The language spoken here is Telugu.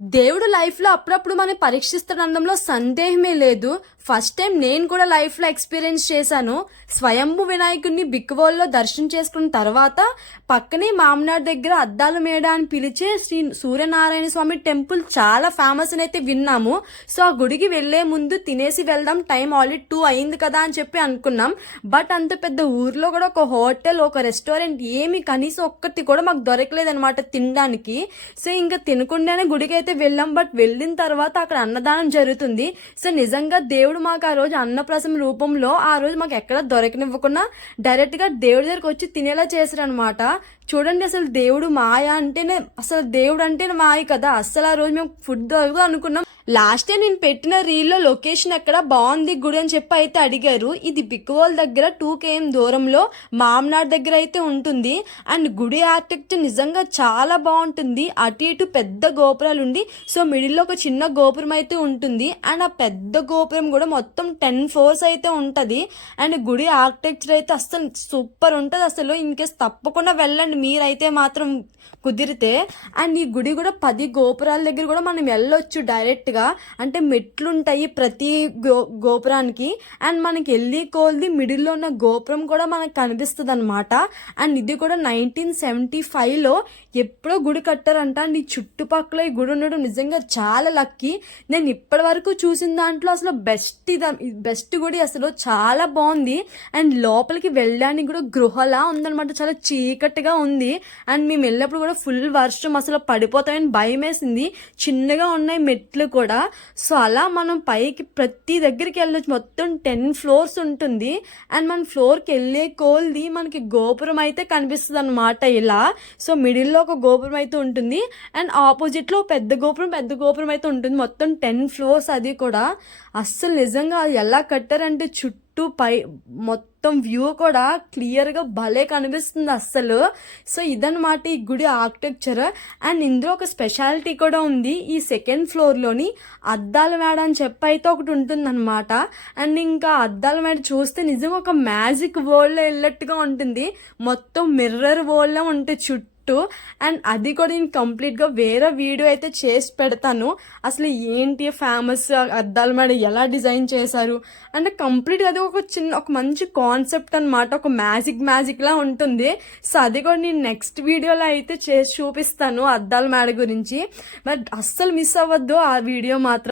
దేవుడు లైఫ్లో అప్పుడప్పుడు మనం పరీక్షిస్తున్నందులో సందేహమే లేదు. ఫస్ట్ టైం నేను కూడా లైఫ్లో ఎక్స్పీరియన్స్ చేశాను. స్వయంభు వినాయకుడిని బిక్కువోల్లో దర్శనం చేసుకున్న తర్వాత పక్కనే మామనాడు దగ్గర అద్దాల మేడ అని పిలిచే శ్రీ సూర్యనారాయణ స్వామి టెంపుల్ చాలా ఫేమస్ అని అయితే విన్నాము. సో ఆ గుడికి వెళ్లే ముందు తినేసి వెళ్దాం, టైం ఆల్రెడీ 2 అయింది కదా అని చెప్పి అనుకున్నాం. బట్ అంత పెద్ద ఊర్లో కూడా ఒక హోటల్, ఒక రెస్టారెంట్ ఏమి కనీసం ఒక్కటి కూడా మాకు దొరకలేదు అనమాట తినడానికి. సో ఇంకా తినకుండానే గుడికి అయితే వెళ్ళాం. బట్ వెళ్ళిన తర్వాత అక్కడ అన్నదానం జరుగుతుంది. సో నిజంగా దేవుడు మాకు ఆ రోజు అన్నప్రసం రూపంలో ఆ రోజు మాకు ఎక్కడ దొరకనివ్వకుండా డైరెక్ట్ గా దేవుడి దగ్గరకు వచ్చి తినేలా చేశారు అనమాట. చూడండి, అసలు దేవుడు మాయ అంటేనే, అసలు దేవుడు అంటేనే మాయ కదా. అసలు ఆ రోజు మేము ఫుడ్ దొరకదు అనుకున్నాం. లాస్ట్ టైం నేను పెట్టిన రీల్లో లొకేషన్ ఎక్కడ బాగుంది గుడి అని చెప్పి అయితే అడిగారు. ఇది బిక్కువోల్ దగ్గర 2 km దూరంలో మామనాడ్ దగ్గర అయితే ఉంటుంది. అండ్ గుడి ఆర్కిటెక్చర్ నిజంగా చాలా బాగుంటుంది. అటు ఇటు పెద్ద గోపురాలు ఉండి, సో మిడిల్లో ఒక చిన్న గోపురం అయితే ఉంటుంది. అండ్ ఆ పెద్ద గోపురం కూడా మొత్తం 10 floors అయితే ఉంటది. అండ్ గుడి ఆర్కిటెక్చర్ అయితే అసలు సూపర్ ఉంటుంది. అసలు ఇన్కేస్ తప్పకుండా వెళ్ళండి మీరైతే మాత్రం కుదిరితే. అండ్ ఈ గుడి కూడా 10 గోపురాల దగ్గర కూడా మనం వెళ్ళొచ్చు డైరెక్ట్ గా. అంటే మెట్లుంటాయి ప్రతి గోపురానికి. అండ్ మనకి వెళ్ళి కోల్ది మిడిల్లో ఉన్న గోపురం కూడా మనకు కనిపిస్తుంది అనమాట. అండ్ ఇది కూడా 1975లో ఎప్పుడో గుడి కట్టారంట. అండ్ ఈ చుట్టుపక్కల ఈ గుడి ఉండడం నిజంగా చాలా లక్కీ. నేను ఇప్పటి వరకు చూసిన దాంట్లో అసలు బెస్ట్ గుడి, అసలు చాలా బాగుంది. అండ్ లోపలికి వెళ్ళడానికి కూడా గృహలా ఉందనమాట, చాలా చీకటిగా ఉంది. అండ్ మేము వెళ్ళినప్పుడు కూడా ఫుల్ వర్షం, అసలు పడిపోతామని భయం వేసింది. చిన్నగా ఉన్నాయి మెట్లు కూడా. సో అలా మనం పైకి ప్రతి దగ్గరికి వెళ్ళొచ్చు. మొత్తం 10 floors ఉంటుంది. అండ్ మన ఫ్లోర్కి వెళ్ళే కోల్ది మనకి గోపురం అయితే కనిపిస్తుంది అనమాట ఇలా. సో మిడిల్లో ఒక గోపురం అయితే ఉంటుంది. అండ్ ఆపోజిట్లో పెద్ద గోపురం అయితే ఉంటుంది. మొత్తం 10 floors. అది కూడా అస్సలు నిజంగా ఎలా కట్టారంటే చుట్టూ మొత్తం వ్యూ కూడా క్లియర్గా భలే కనిపిస్తుంది అస్సలు. సో ఇదన్నమాట ఈ గుడి ఆర్కిటెక్చర్. అండ్ ఇందులో ఒక స్పెషాలిటీ కూడా ఉంది. ఈ 2nd floorలోని అద్దాల మేడ అని చెప్పి అయితే ఒకటి ఉంటుందన్నమాట. అండ్ ఇంకా అద్దాల మేడ చూస్తే నిజంగా ఒక మ్యాజిక్ వరల్డ్లో వెళ్ళినట్టుగా ఉంటుంది. మొత్తం మిర్రర్ వరల్డ్లో ఉంటుంది చుట్టూ. అండ్ అది కూడా నేను కంప్లీట్గా వేరే వీడియో అయితే చేసి పెడతాను. అసలు ఏంటి ఫేమస్ అద్దాల మేడ ఎలా డిజైన్ చేశారు అంటే కంప్లీట్గా అది ఒక మంచి కాన్సెప్ట్ అనమాట. ఒక మ్యాజిక్ లా ఉంటుంది. సో అది కూడా నేను నెక్స్ట్ వీడియోలో అయితే చేసి చూపిస్తాను అద్దాల మేడ గురించి. బట్ అస్సలు మిస్ అవ్వద్దు ఆ వీడియో మాత్రం.